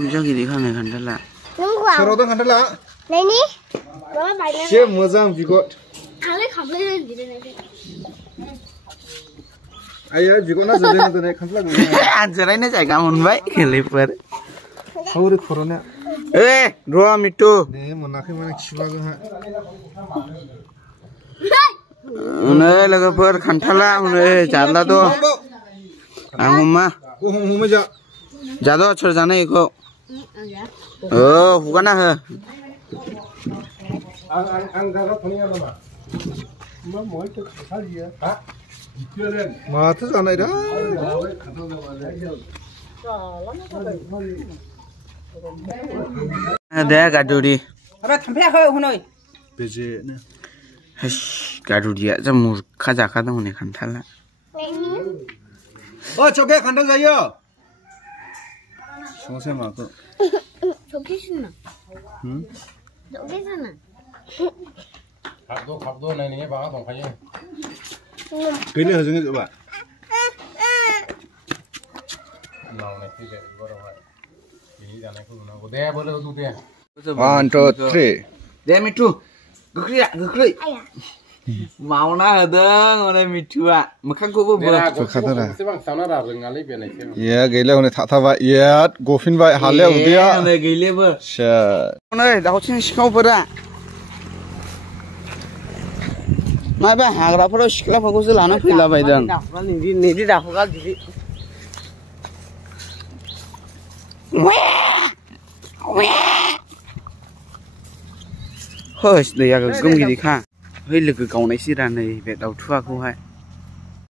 Jauh gini kan kan dah. Serodong kan dah. Nani? Siapa mazang juga? Ale khamle dire nai. Ayah juga nak jadi nanti nak kan lagi. Anjurai ni jaga munbai keliper. Haur corona. Roa mitu. Nih monaknya mana kisah tu ha. Unai laga per khantala unai jadla tu. Anguma. Huma ja. Jado chor jana iko. Oh, bukan ah. Angkara punya nama. Mata sana ida. Ada gaduri. Apa sampai aku hunoi? Beje ne. Gaduri aja murka jaka tu unai khantala. Oh, coke khandal jaya. Semua mak. 저기 있나? 저기 있나? 갑도 내내 봐가 동파지. 그래 하정이 봐. 나오네 피제 이거로 봐. 이 자네 그거나 내 버려 두대. 1 2 3. Deh mitu. Gukri. 아야. Mau na ada unai mitu ah. Makan kau buat. sebang sana dah rengali biar nih. Ya, gila udah tak tahu ya. Gofin baik halnya udah. Unai gile ber. Sya. Unai dah kau sini sikau pera. Mai bah agra pera sikla fokus lana pila baidang. Nidi dah hogal diri. Hoi, dia agak gum gini kah. Hei, lagi kau nasi rana, bet tau tua kau hai.